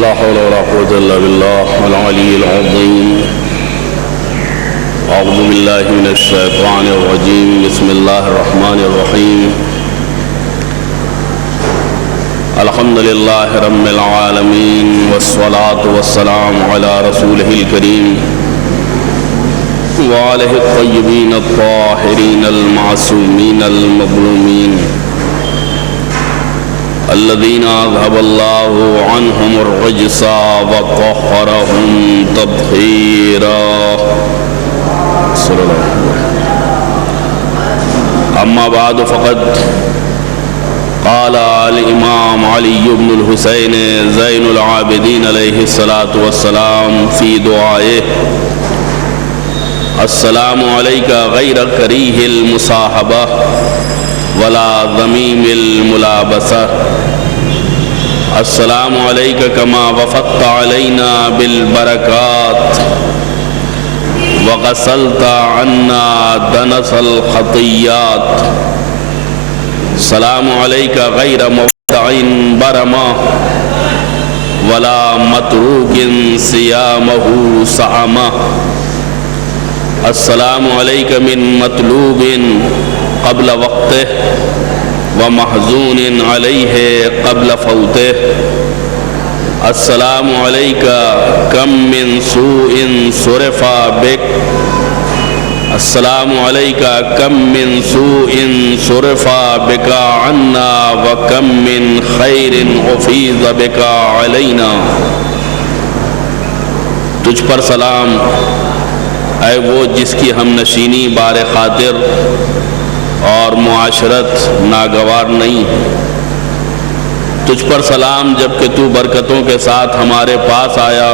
لا حول ولا قوة إلا بالله العلي العظيم. أعوذ بالله من الشيطان الرجيم. بسم الله الرحمن الرحيم. الحمد لله رب العالمين والصلاة والسلام على رسوله الكريم وآله الطيبين الطاهرين المعصومين المظلومين الذين أذهب الله عنهم الرجس وطهرهم تطهيرا. صلى الله عليه وسلم. أما بعد فقد قال الإمام علي بن الحسين زين العابدين عليه الصلاة والسلام في دعائه: السلام عليك غير كريه المصاحبة ولا ذميم الملابسة. السلام عليك كما وفدت علينا بالبركات وغسلت عنا دنس الخطيات. السلام عليك غير مودع برما ولا متروك صيامه سعما. السلام عليك من مطلوب قبل وقته ومحزون عليه قبل فوته. السلام عليك كم من سوء صرف بك. السلام عليك كم من سوء صرف بك عنا وكم من خير حفظ بك علينا. تجھ پر سلام اے وہ جس کی ہم نشینی بار خاطر اور معاشرت ناگوار نہیں. تجھ پر سلام جب کہ تو برکتوں کے ساتھ ہمارے پاس آیا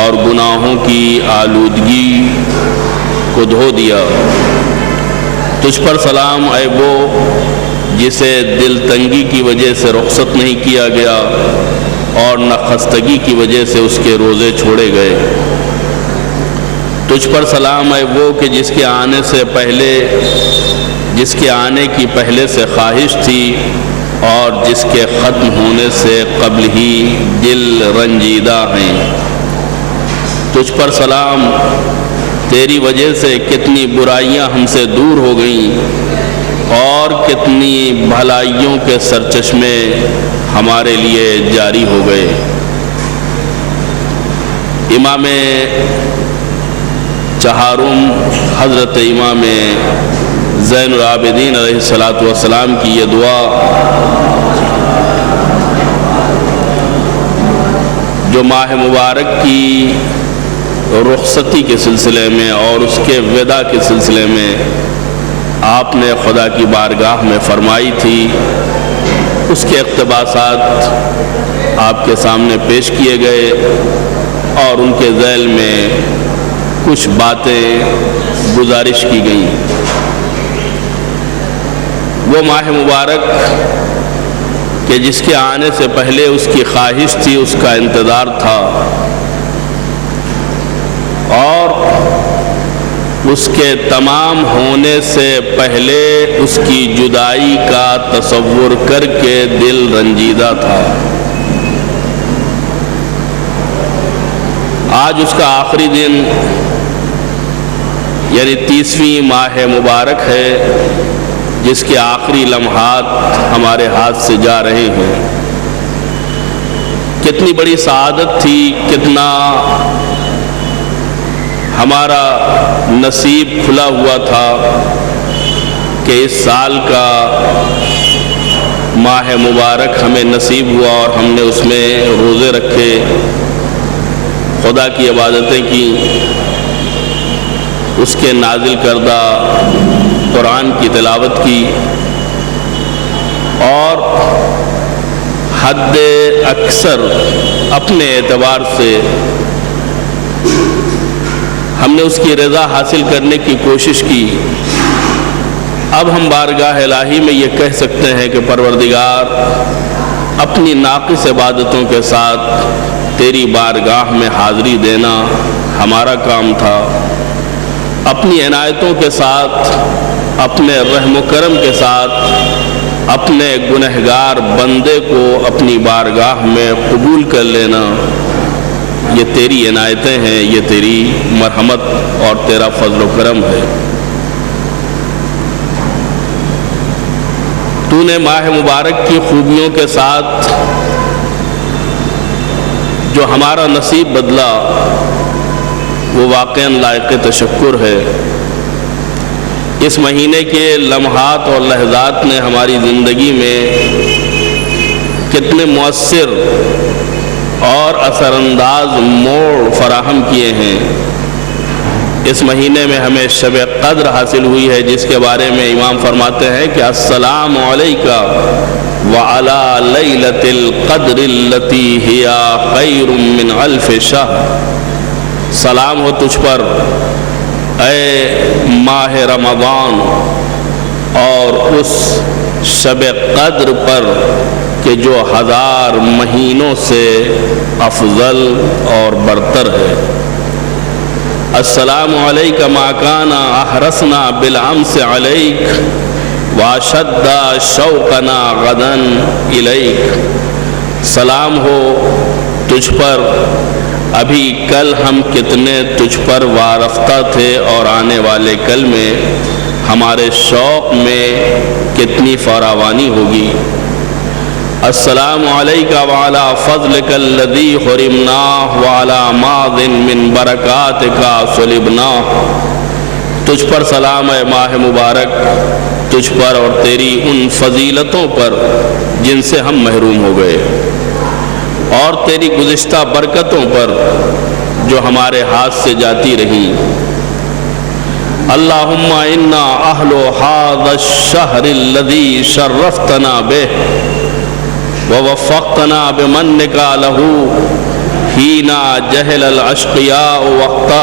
اور گناہوں کی آلودگی کو دھو دیا. تجھ پر سلام اے وہ جسے دل تنگی کی وجہ سے رخصت نہیں کیا گیا اور نہ خستگی کی وجہ سے اس کے روزے چھوڑے گئے. تجھ پر سلام اے وہ کہ جس کے آنے کی پہلے سے خواہش تھی اور جس کے ختم ہونے سے قبل ہی دل رنجیدہ ہیں. تجھ پر سلام تیری وجہ سے کتنی برائیاں ہم سے دور ہو گئیں اور کتنی بھلائیوں کے سرچشمے ہمارے لیے جاری ہو گئے. امام چہارم حضرت امام زین العابدین علیہ السلام کی یہ دعا جو ماہ مبارک کی رخصتی کے سلسلے میں اور اس کے وداع کے سلسلے میں آپ نے خدا کی بارگاہ میں فرمائی تھی، اس کے اقتباسات آپ کے سامنے پیش کیے گئے اور ان کے ذیل میں کچھ باتیں گزارش کی گئیں. وہ ماہ مبارک کہ جس کے آنے سے پہلے اس کی خواہش تھی، اس کا انتظار تھا اور اس کے تمام ہونے سے پہلے اس کی جدائی کا تصور کر کے دل رنجیدہ تھا. آج اس کا آخری دن یعنی 30ویں ماہ مبارک ہے جس کے آخری لمحات ہمارے ہاتھ سے جا رہے ہیں. کتنی بڑی سعادت تھی، کتنا ہمارا نصیب کھلا ہوا تھا کہ اس سال کا ماہ مبارک ہمیں نصیب ہوا اور ہم نے اس میں روزے رکھے، خدا کی عبادتیں کی، اس کے نازل کردہ قرآن کی تلاوت کی اور حد اکثر اپنے اعتبار سے ہم نے اس کی رضا حاصل کرنے کی کوشش کی. اب ہم بارگاہ الہی میں یہ کہہ سکتے ہیں کہ پروردگار، اپنی ناقص عبادتوں کے ساتھ تیری بارگاہ میں حاضری دینا ہمارا کام تھا. اپنی عنایتوں کے ساتھ، اپنے رحم و کرم کے ساتھ اپنے گنہگار بندے کو اپنی بارگاہ میں قبول کر لینا، یہ تیری عنایتیں ہیں، یہ تیری مرحمت اور تیرا فضل و کرم ہے۔ تو نے ماہ مبارک کی خوبیوں کے ساتھ جو ہمارا نصیب بدلا وہ واقعاً لائق تشکر ہے۔ اس مہینے کے لمحات اور لحظات نے ہماری زندگی میں کتنے مؤثر اور اثر انداز موڑ فراہم کیے ہیں۔ اس مہینے میں ہمیں شب قدر حاصل ہوئی ہے، جس کے بارے میں امام فرماتے ہیں کہ السلام علیکہ وعلی لیلۃ القدر التی ہی خیر من الف شہر۔ سلام ہو تجھ پر اے ماہ رمضان اور اس شب قدر پر کہ جو 1000 مہینوں سے افضل اور برتر ہے۔ السلام علیک ما کان احرسنا بالامس علیک واشد شوقنا غدا الیک۔ سلام ہو تجھ پر، ابھی کل ہم کتنے تجھ پر وارفتہ تھے اور آنے والے کل میں ہمارے شوق میں کتنی فراوانی ہوگی۔ السلام علیکہ وعلی فضلک الذی حرمناہ وعلی ماض من برکاتک صلبناہ۔ تجھ پر سلام اے ماہ مبارک، تجھ پر اور تیری ان فضیلتوں پر جن سے ہم محروم ہو گئے، اور تیری گزشتہ برکتوں پر جو ہمارے ہاتھ سے جاتی رہیں۔ اللہم انا اہل ھذا الشہر الذی شرفتنا بہ ووفقتنا بمنک لہ حین جہل الاشقیاء وقتہ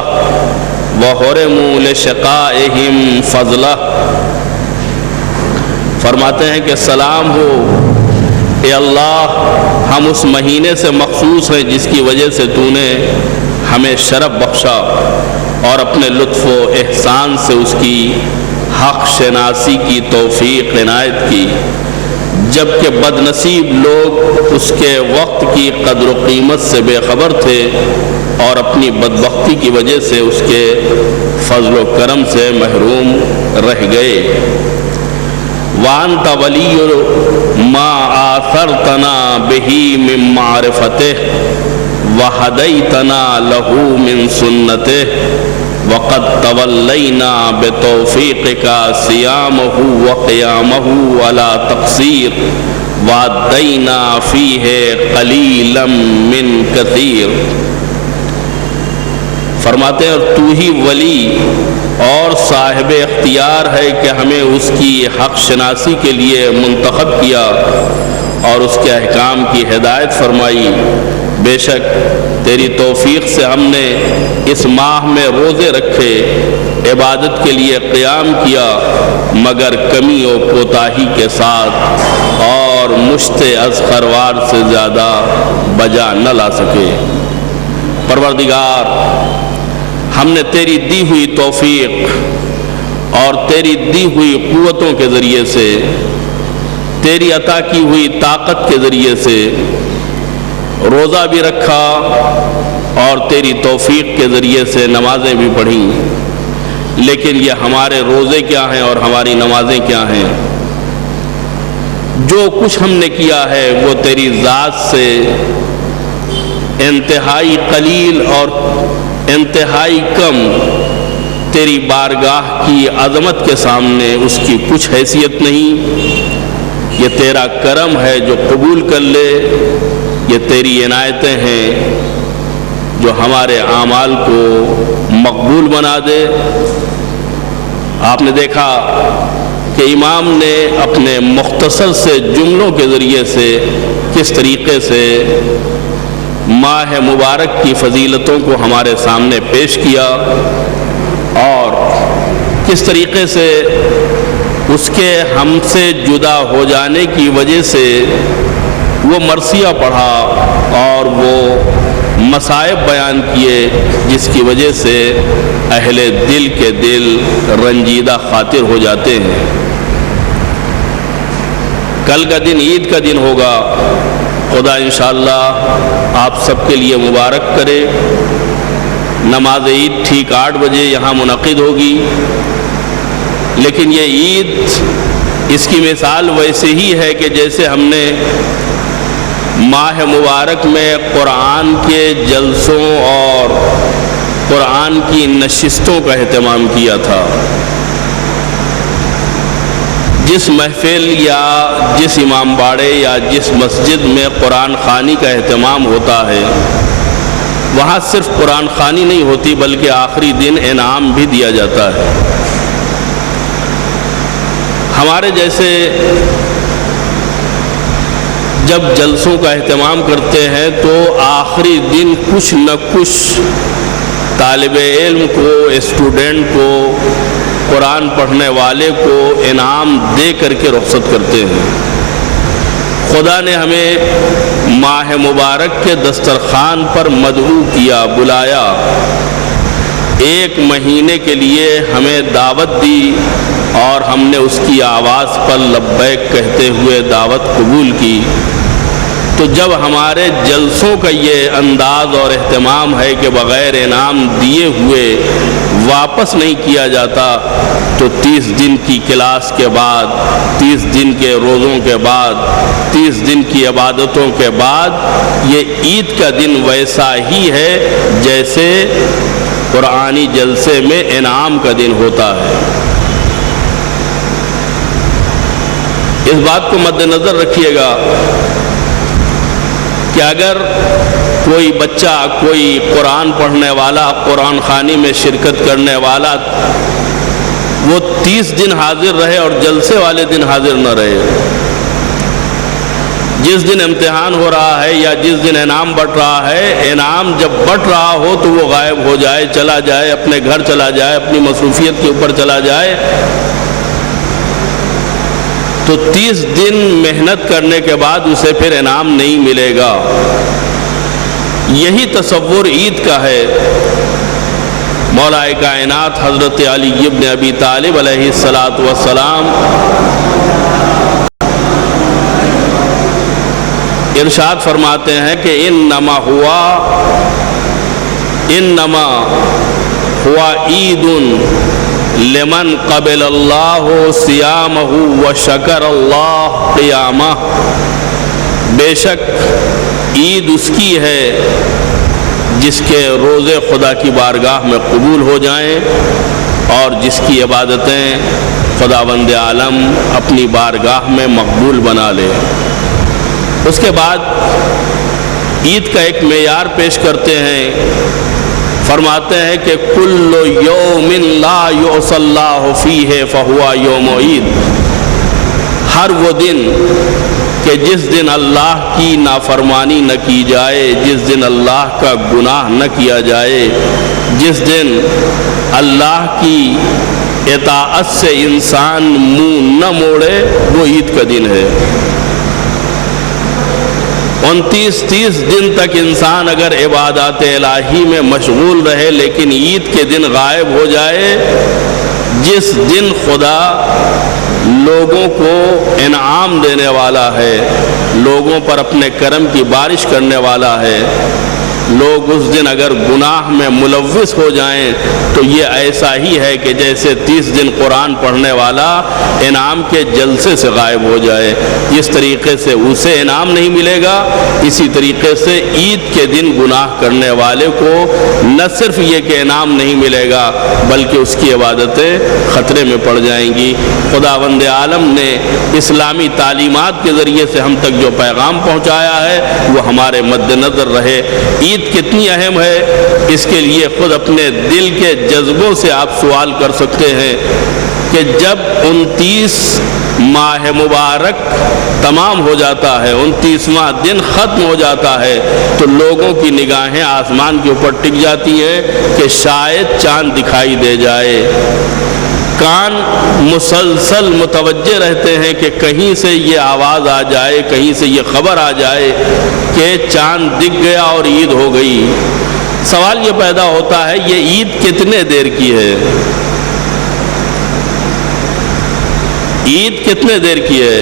وحرموا لشقائہم فضلہ۔ فرماتے ہیں کہ سلام ہو اے اللہ، ہم اس مہینے سے مخصوص ہیں جس کی وجہ سے تو نے ہمیں شرف بخشا اور اپنے لطف و احسان سے اس کی حق شناسی کی توفیق عنایت کی، جبکہ بد نصیب لوگ اس کے وقت کی قدر و قیمت سے بے خبر تھے اور اپنی بدبختی کی وجہ سے اس کے فضل و کرم سے محروم رہ گئے۔ وَأَنْتَ وَلِيُّ مَا آثَرْتَنَا بِهِ مِن مَعْرِفَتِهِ وَهَدَيْتَنَا لَهُ مِن سُنَّتِهِ وَقَدْ تَوَلَّيْنَا بِتَوْفِيقِكَ صِيَامَهُ وَقِيَامَهُ وَلَا تَقْصِيرٍ وَأَدَّيْنَا فِيهِ قَلِيلًا مِن كَثِيرٍ۔ فرماتے ہیں اور تو ہی ولی اور صاحب اختیار ہے کہ ہمیں اس کی حق شناسی کے لیے منتخب کیا اور اس کے احکام کی ہدایت فرمائی۔ بے شک تیری توفیق سے ہم نے اس ماہ میں روزے رکھے، عبادت کے لیے قیام کیا، مگر کمی و کوتاہی کے ساتھ اور مشت اذخروار سے زیادہ بجا نہ لا سکے۔ پروردگار، ہم نے تیری دی ہوئی توفیق اور تیری دی ہوئی قوتوں کے ذریعے سے، تیری عطا کی ہوئی طاقت کے ذریعے سے روزہ بھی رکھا اور تیری توفیق کے ذریعے سے نمازیں بھی پڑھیں، لیکن یہ ہمارے روزے کیا ہیں اور ہماری نمازیں کیا ہیں؟ جو کچھ ہم نے کیا ہے وہ تیری ذات سے انتہائی قلیل اور انتہائی کم، تیری بارگاہ کی عظمت کے سامنے اس کی کچھ حیثیت نہیں۔ یہ تیرا کرم ہے جو قبول کر لے، یہ تیری عنایتیں ہیں جو ہمارے اعمال کو مقبول بنا دے۔ آپ نے دیکھا کہ امام نے اپنے مختصر سے جملوں کے ذریعے سے کس طریقے سے ماہ مبارک کی فضیلتوں کو ہمارے سامنے پیش کیا اور کس طریقے سے اس کے ہم سے جدا ہو جانے کی وجہ سے وہ مرثیہ پڑھا اور وہ مصائب بیان کیے جس کی وجہ سے اہل دل کے دل رنجیدہ خاطر ہو جاتے ہیں۔ کل کا دن عید کا دن ہوگا. خدا انشاءاللہ آپ سب کے لیے مبارک کرے. نماز عید ٹھیک 8 بجے یہاں منعقد ہوگی. لیکن یہ عید اس کی مثال ویسے ہی ہے کہ جیسے ہم نے ماہ مبارک میں قرآن کے جلسوں اور قرآن کی نشستوں کا اہتمام کیا تھا. جس محفل یا جس امام باڑے یا جس مسجد میں قرآن خوانی کا اہتمام ہوتا ہے وہاں صرف قرآن خوانی نہیں ہوتی بلکہ آخری دن انعام بھی دیا جاتا ہے. ہمارے جیسے جب جلسوں کا اہتمام کرتے ہیں تو آخری دن کچھ نہ کچھ طالب علم کو، اسٹوڈنٹ کو، قرآن پڑھنے والے کو انعام دے کر کے رخصت کرتے ہیں. خدا نے ہمیں ماہ مبارک کے دسترخوان پر مدعو کیا، بلایا. 1 مہینے کے لیے ہمیں دعوت دی اور ہم نے اس کی آواز پر لبیک کہتے ہوئے دعوت قبول کی. تو جب ہمارے جلسوں کا یہ انداز اور اہتمام ہے کہ بغیر انعام دیے ہوئے واپس نہیں کیا جاتا تو 30 دن کی کلاس کے بعد، 30 دن کے روزوں کے بعد، 30 دن کی عبادتوں کے بعد یہ عید کا دن ویسا ہی ہے جیسے قرآنی جلسے میں انعام کا دن ہوتا ہے. اس بات کو مد نظر رکھیے گا کہ اگر کوئی بچہ، کوئی قرآن پڑھنے والا، قرآن خوانی میں شرکت کرنے والا وہ 30 دن حاضر رہے اور جلسے والے دن حاضر نہ رہے، جس دن امتحان ہو رہا ہے یا جس دن انعام بٹ رہا ہے، انعام جب بٹ رہا ہو تو وہ غائب ہو جائے، چلا جائے، اپنے گھر چلا جائے، اپنی مصروفیت کے اوپر چلا جائے، تو 30 دن محنت کرنے کے بعد اسے پھر انعام نہیں ملے گا. یہی تصور عید کا ہے. مولا کائنات حضرت علی ابن ابی طالب علیہ السلام ارشاد فرماتے ہیں کہ انما ہوا عید لمن قبل اللہ صیامہ وشکر اللہ قیامہ. بے شک عید اس کی ہے جس کے روزے خدا کی بارگاہ میں قبول ہو جائیں اور جس کی عبادتیں خداوند عالم اپنی بارگاہ میں مقبول بنا لے. اس کے بعد عید کا ایک معیار پیش کرتے ہیں. فرماتے ہیں کہ کل یوم لا یعصی اللہ فیہ فہو یوم عید. ہر وہ دن کہ جس دن اللہ کی نافرمانی نہ کی جائے، جس دن اللہ کا گناہ نہ کیا جائے، جس دن اللہ کی اطاعت سے انسان منہ نہ موڑے، وہ عید کا دن ہے. 29-30 دن تک انسان اگر عبادات الہی میں مشغول رہے لیکن عید کے دن غائب ہو جائے، جس دن خدا لوگوں کو انعام دینے والا ہے، لوگوں پر اپنے کرم کی بارش کرنے والا ہے، لوگ اس دن اگر گناہ میں ملوث ہو جائیں تو یہ ایسا ہی ہے کہ جیسے 30 دن قرآن پڑھنے والا انعام کے جلسے سے غائب ہو جائے. جس طریقے سے اسے انعام نہیں ملے گا، اسی طریقے سے عید کے دن گناہ کرنے والے کو نہ صرف یہ کہ انعام نہیں ملے گا بلکہ اس کی عبادتیں خطرے میں پڑ جائیں گی. خداوند عالم نے اسلامی تعلیمات کے ذریعے سے ہم تک جو پیغام پہنچایا ہے وہ ہمارے مد نظر رہے. عید کتنی اہم ہے اس کے لیے خود اپنے دل کے جذبوں سے آپ سوال کر سکتے ہیں کہ جب 29 ماہ مبارک تمام ہو جاتا ہے، 29واں دن ختم ہو جاتا ہے تو لوگوں کی نگاہیں آسمان کے اوپر ٹک جاتی ہیں کہ شاید چاند دکھائی دے جائے. کان مسلسل متوجہ رہتے ہیں کہ کہیں سے یہ آواز آ جائے، کہیں سے یہ خبر آ جائے کہ چاند دکھ گیا اور عید ہو گئی. سوال یہ پیدا ہوتا ہے یہ عید کتنے دیر کی ہے؟ عید کتنے دیر کی ہے؟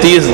30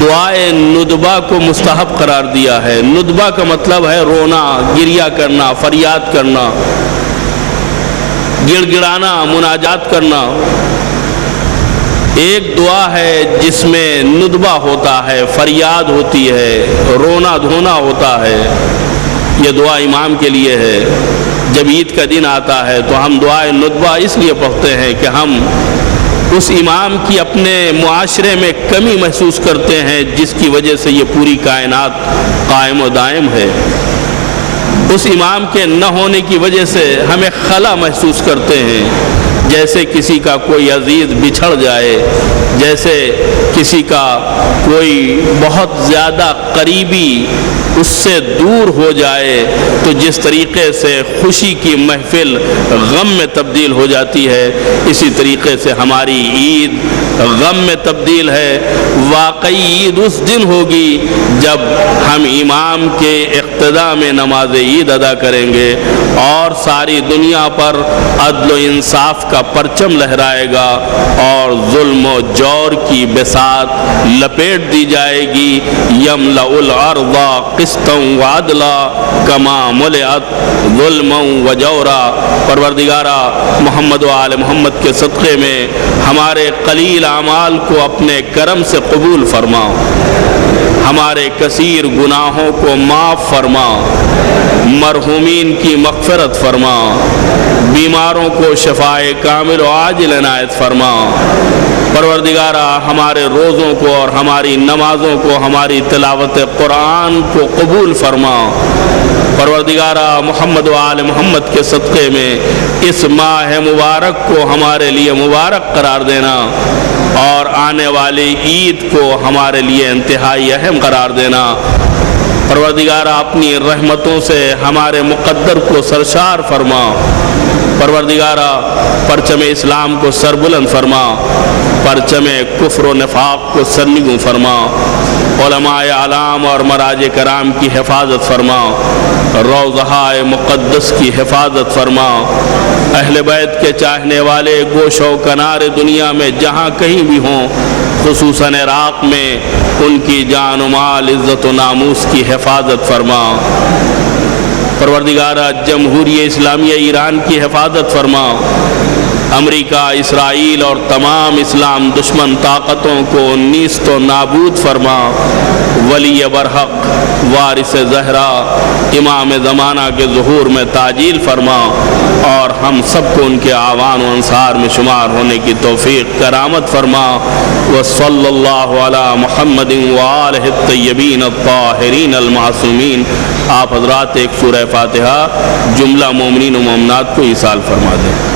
دعائے ندبہ کو مستحب قرار دیا ہے۔ ندبہ کا مطلب ہے رونا، گریہ کرنا، فریاد کرنا، گڑ گڑانا، مناجات کرنا۔ ایک دعا ہے جس میں ندبہ ہوتا ہے، فریاد ہوتی ہے، رونا دھونا ہوتا ہے۔ یہ دعا امام کے لیے ہے۔ جب عید کا دن آتا ہے تو ہم دعائے ندبہ اس لیے پڑھتے ہیں کہ ہم اس امام کی اپنے معاشرے میں کمی محسوس کرتے ہیں جس کی وجہ سے یہ پوری کائنات قائم و دائم ہے۔ اس امام کے نہ ہونے کی وجہ سے ہمیں خلا محسوس کرتے ہیں، جیسے کسی کا کوئی عزیز بچھڑ جائے، جیسے کسی کا کوئی بہت زیادہ قریبی اس سے دور ہو جائے، تو جس طریقے سے خوشی کی محفل غم میں تبدیل ہو جاتی ہے، اسی طریقے سے ہماری عید غم میں تبدیل ہے۔ واقعی عید اس دن ہوگی جب ہم امام کے اقتداء میں نماز عید ادا کریں گے اور ساری دنیا پر عدل و انصاف کا پرچم لہرائے گا اور ظلم و جور کی بساط لپیٹ دی جائے گی۔ یملأ الارض قسطا وعدلا کما ملئت ظلما وجورا۔ پروردگارہ محمد و آل محمد کے صدقے میں ہمارے قلیل اعمال کو اپنے کرم سے قبول فرما، ہمارے کثیر گناہوں کو معاف فرما، مرحومین کی مغفرت فرما، بیماروں کو شفائے کامل و عاجل عنایت فرما۔ پروردگارہ ہمارے روزوں کو اور ہماری نمازوں کو، ہماری تلاوت قرآن کو قبول فرما۔ پروردگارہ محمد و آل محمد کے صدقے میں اس ماہ مبارک کو ہمارے لیے مبارک قرار دینا اور آنے والی عید کو ہمارے لیے انتہائی اہم قرار دینا۔ پروردگارہ اپنی رحمتوں سے ہمارے مقدر کو سرشار فرما۔ پروردگارہ پرچم اسلام کو سربلند فرما، پرچم کفر و نفاق کو سرنگوں فرما، علماء اعلام اور مراجع کرام کی حفاظت فرما، روضہ مقدس کی حفاظت فرما۔ اہل بیت کے چاہنے والے گوش و کنار دنیا میں جہاں کہیں بھی ہوں، خصوصاً عراق میں ان کی جان و مال، عزت و ناموس کی حفاظت فرما۔ پروردگارہ جمہوریہ اسلامیہ ایران کی حفاظت فرما۔ امریکہ، اسرائیل اور تمام اسلام دشمن طاقتوں کو نیست و نابود فرما۔ ولی برحق وارث زہرا امام زمانہ کے ظہور میں تعجیل فرما اور ہم سب کو ان کے اعوان و انصار میں شمار ہونے کی توفیق کرامت فرما۔ وصلی اللہ علی محمد وآلہ الطیبین الطاہرین المعصومین۔ آپ حضرات ایک سورہ فاتحہ جملہ مومنین و مومنات کو ایصال فرما دیں۔